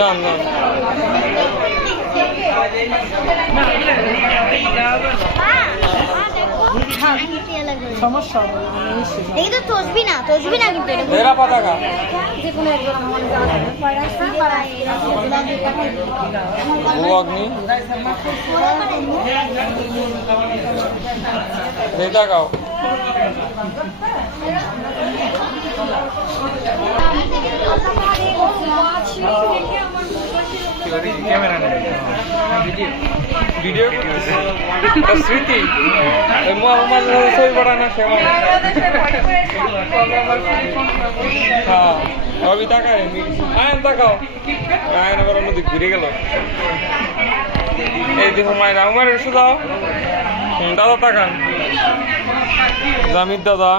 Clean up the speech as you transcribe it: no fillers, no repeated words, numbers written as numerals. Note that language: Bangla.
যান যান সমস্যা এই তো তসবি না কিন্তু এরা পতাকা যে কোনো একজন ও অগ্নি এই তাকাও ভিডিও স্মৃতি ছবি পড়া না সে হ্যাঁ রবি তাকায় আয়ন তাকাও আয়ন আবার অন্যদিক ঘুরে গেল এই দেখো মায়েরা উমারের শুধাও দাদা তাকান জামির দাদা